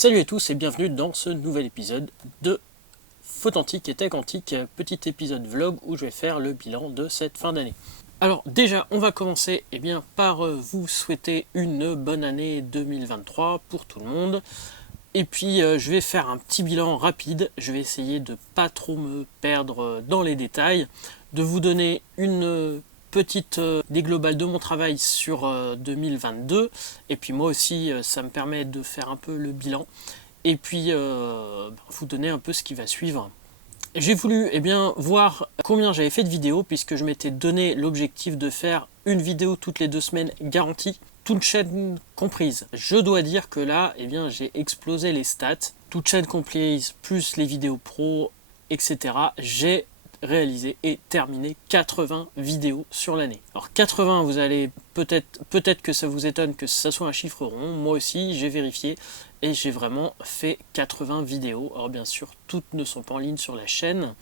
Salut à tous et bienvenue dans ce nouvel épisode de Photantique et Tech Antique, petit épisode vlog où je vais faire le bilan de cette fin d'année. Alors déjà, on va commencer par vous souhaiter une bonne année 2023 pour tout le monde. Et puis je vais faire un petit bilan rapide, je vais essayer de pas trop me perdre dans les détails, de vous donner une petite idée globale de mon travail sur 2022, et puis moi aussi ça me permet de faire un peu le bilan, et puis vous donner un peu ce qui va suivre. J'ai voulu voir combien j'avais fait de vidéos, puisque je m'étais donné l'objectif de faire une vidéo toutes les 2 semaines garantie, toute chaîne comprise. Je dois dire que là, j'ai explosé les stats, toute chaîne comprise, plus les vidéos pro, etc. J'ai réalisé et terminé 80 vidéos sur l'année. Alors 80, vous allez peut-être que ça vous étonne que ça soit un chiffre rond. Moi aussi, j'ai vérifié et j'ai vraiment fait 80 vidéos. Alors bien sûr, toutes ne sont pas en ligne sur la chaîne.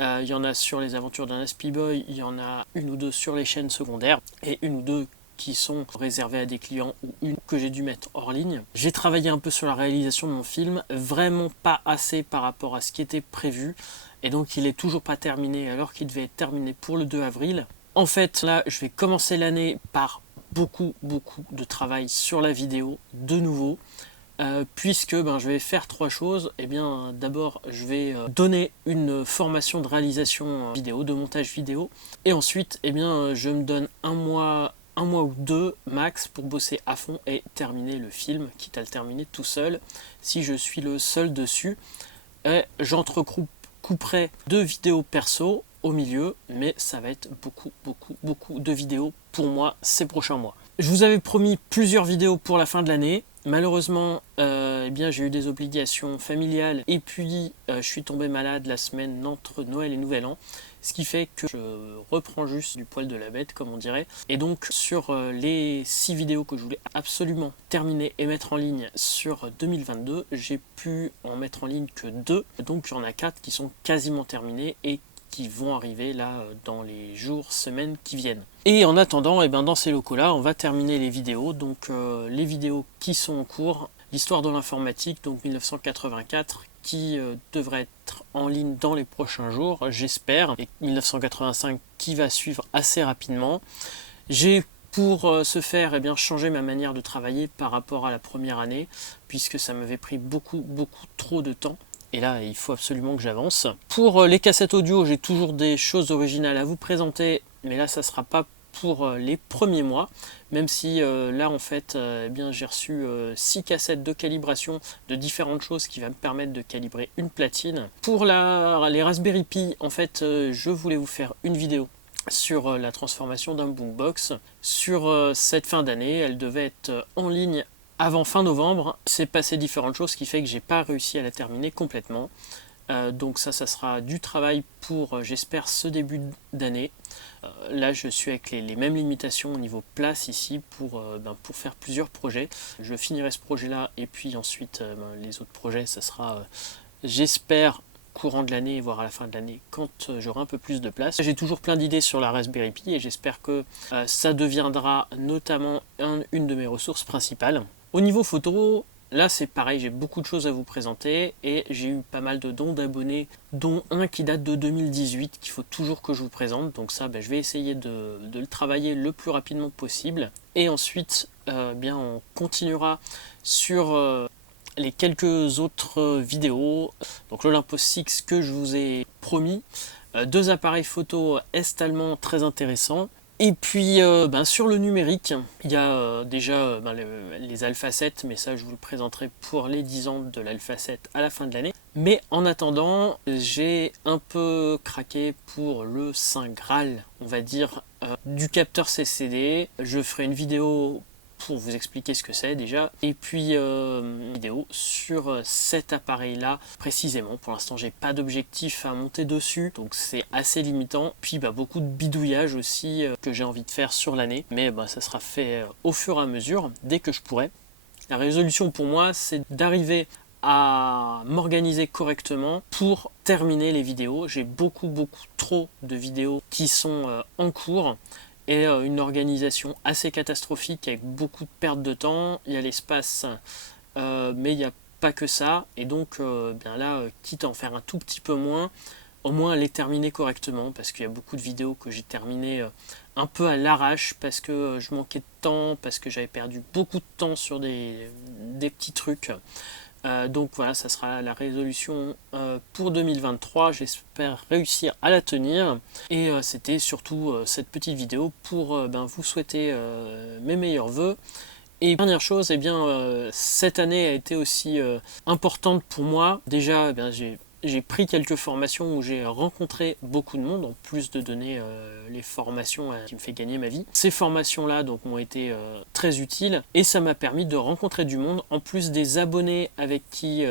Il y en a sur les aventures d'un Aspie Boy, il y en a une ou deux sur les chaînes secondaires et une ou deux qui sont réservées à des clients ou une que j'ai dû mettre hors ligne. J'ai travaillé un peu sur la réalisation de mon film, vraiment pas assez par rapport à ce qui était prévu, et donc il est toujours pas terminé alors qu'il devait être terminé pour le 2 avril. En fait, là, je vais commencer l'année par beaucoup de travail sur la vidéo de nouveau. Puisque je vais faire 3 choses. D'abord, je vais donner une formation de réalisation vidéo, de montage vidéo, et ensuite, je me donne un mois ou 2 max pour bosser à fond et terminer le film, quitte à le terminer tout seul, si je suis le seul dessus. Et j'entrecouperai 2 vidéos perso au milieu, mais ça va être beaucoup de vidéos pour moi ces prochains mois. Je vous avais promis plusieurs vidéos pour la fin de l'année. Malheureusement, j'ai eu des obligations familiales et puis je suis tombé malade la semaine entre Noël et Nouvel An, ce qui fait que je reprends juste du poil de la bête, comme on dirait. Et donc sur les 6 vidéos que je voulais absolument terminer et mettre en ligne sur 2022, j'ai pu en mettre en ligne que 2, donc il y en a 4 qui sont quasiment terminées et qui vont arriver là dans les jours, semaines qui viennent. Et en attendant, dans ces locaux-là, on va terminer les vidéos. Donc les vidéos qui sont en cours, l'histoire de l'informatique, donc 1984, qui devrait être en ligne dans les prochains jours, j'espère, et 1985 qui va suivre assez rapidement. J'ai pour ce faire, changé ma manière de travailler par rapport à la première année, puisque ça m'avait pris beaucoup trop de temps. Et là, il faut absolument que j'avance. Pour les cassettes audio, j'ai toujours des choses originales à vous présenter, mais là, ça ne sera pas pour les premiers mois, même si là, en fait, j'ai reçu 6 cassettes de calibration de différentes choses qui va me permettre de calibrer une platine. Pour les Raspberry Pi, en fait, je voulais vous faire une vidéo sur la transformation d'un boombox. Sur cette fin d'année, elle devait être en ligne avant fin novembre. C'est passé différentes choses, ce qui fait que j'ai pas réussi à la terminer complètement. Donc ça sera du travail pour, j'espère, ce début d'année. Là, je suis avec les mêmes limitations au niveau place ici pour faire plusieurs projets. Je finirai ce projet-là et puis ensuite les autres projets, ça sera, j'espère, courant de l'année, voire à la fin de l'année, quand j'aurai un peu plus de place. J'ai toujours plein d'idées sur la Raspberry Pi et j'espère que ça deviendra notamment une de mes ressources principales. Au niveau photo, là c'est pareil, j'ai beaucoup de choses à vous présenter et j'ai eu pas mal de dons d'abonnés, dont un qui date de 2018 qu'il faut toujours que je vous présente. Donc ça, je vais essayer de le travailler le plus rapidement possible. Et ensuite, on continuera sur les quelques autres vidéos. Donc l'Olympus 6 que je vous ai promis, 2 appareils photo est-allemand très intéressants. Et puis sur le numérique, il y a déjà les Alpha 7, mais ça je vous le présenterai pour les 10 ans de l'Alpha 7 à la fin de l'année. Mais en attendant, j'ai un peu craqué pour le Saint Graal, on va dire, du capteur CCD. Je ferai une vidéo pour vous expliquer ce que c'est déjà, et puis une vidéo sur cet appareil là précisément. Pour l'instant j'ai pas d'objectif à monter dessus, donc c'est assez limitant, puis beaucoup de bidouillage aussi que j'ai envie de faire sur l'année, mais ça sera fait au fur et à mesure dès que je pourrai. La résolution pour moi, c'est d'arriver à m'organiser correctement pour terminer les vidéos. J'ai beaucoup trop de vidéos qui sont en cours et une organisation assez catastrophique avec beaucoup de pertes de temps. Il y a l'espace, mais il y a pas que ça, et donc bien là, quitte à en faire un tout petit peu moins, au moins les terminer correctement, parce qu'il y a beaucoup de vidéos que j'ai terminées un peu à l'arrache, parce que je manquais de temps, parce que j'avais perdu beaucoup de temps sur des petits trucs. Donc voilà, ça sera la résolution pour 2023, j'espère réussir à la tenir. Et c'était surtout cette petite vidéo pour vous souhaiter mes meilleurs vœux. Et dernière chose, cette année a été aussi importante pour moi. Déjà, j'ai pris quelques formations où j'ai rencontré beaucoup de monde, en plus de donner les formations qui me fait gagner ma vie. Ces formations-là donc m'ont été très utiles et ça m'a permis de rencontrer du monde, en plus des abonnés avec qui,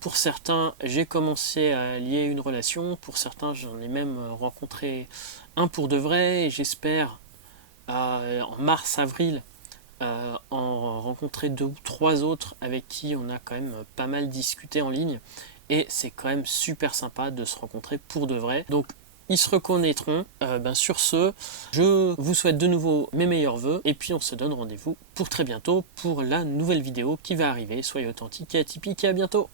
pour certains, j'ai commencé à lier une relation. Pour certains, j'en ai même rencontré un pour de vrai et j'espère en mars-avril en rencontrer 2 ou 3 autres avec qui on a quand même pas mal discuté en ligne. Et c'est quand même super sympa de se rencontrer pour de vrai. Donc ils se reconnaîtront. Sur ce, je vous souhaite de nouveau mes meilleurs vœux. Et puis on se donne rendez-vous pour très bientôt pour la nouvelle vidéo qui va arriver. Soyez authentiques et atypiques et à bientôt.